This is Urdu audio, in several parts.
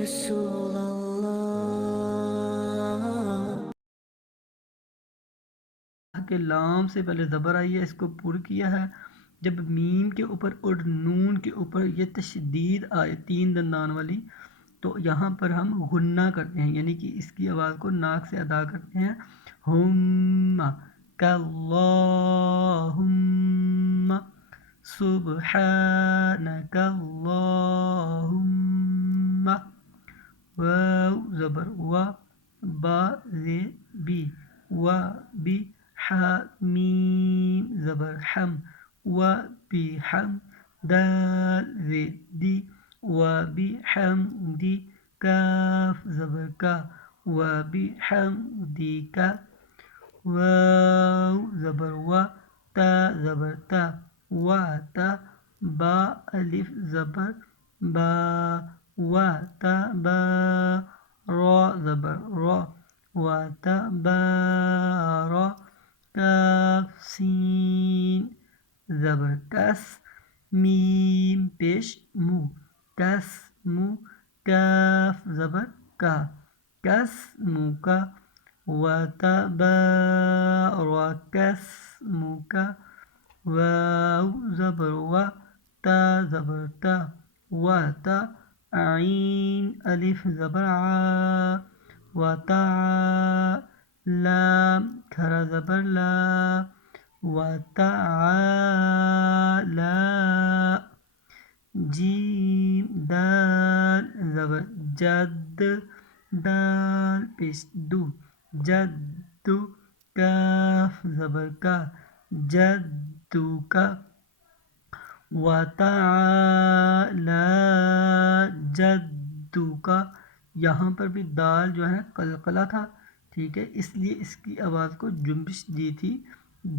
رسول اللہ کہ لام سے پہلے زبر آئی ہے، اس کو پر کیا ہے. جب میم کے اوپر اور نون کے اوپر یہ تشدید آئے 3 دندان والی، تو یہاں پر ہم غنہ کرتے ہیں، یعنی کہ اس کی آواز کو ناک سے ادا کرتے ہیں. ہم کاللہم سبحانک اللہم. واو زبر وا، با زی بی، و بی، حا میم زبر حم، و بی حم، دال زی دی، و بی حم دی، کاف زبر کا، و بی حم دی کا. واو زبر و، تا زبر تا، و تا، با الف زبر با، و تا با، را زبر را، و تا با را، کاف سین زبر کس، میم پیش مو، کس مو، کاف زبر کا، کس مو کا، وتبارك واو زبر و، تا زبر تا، وتا، عین الف زبر ع، وتع، لام کھرا زبر لا، وتعالى، جیم دال زبر جد، دال پیش دو، جد، کاف زبر کا، جد کا، وتعالى جد کا. یہاں پر بھی دال جو ہے قلقلہ تھا، ٹھیک ہے، اس لیے اس کی آواز کو جنبش دی تھی.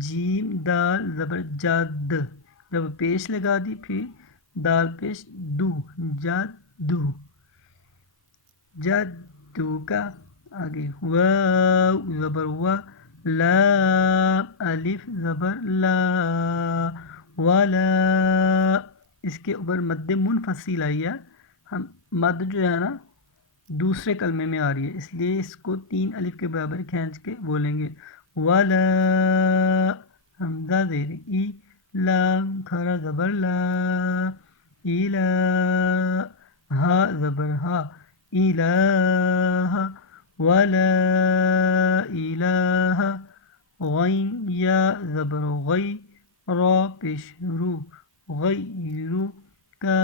جیم دال زبر جد، جب پیش لگا دی پھر دال پیش دو، جدو، جدو کا. آگے واو زبر و، لام الف زبر لا، ولا، اس کے اوپر مد منفصل آئی ہے. ہم مد جو ہے نا دوسرے کلمے میں آ رہی ہے، اس لیے اس کو 3 الف کے برابر کھینچ کے بولیں گے. ولا، حمزہ زیر ای، لام کھرا زبر لا، الہ، ہا زبر ہا، الہ، ولا الہ، غین یا زبر غی، را پیش رو، غیرو کا.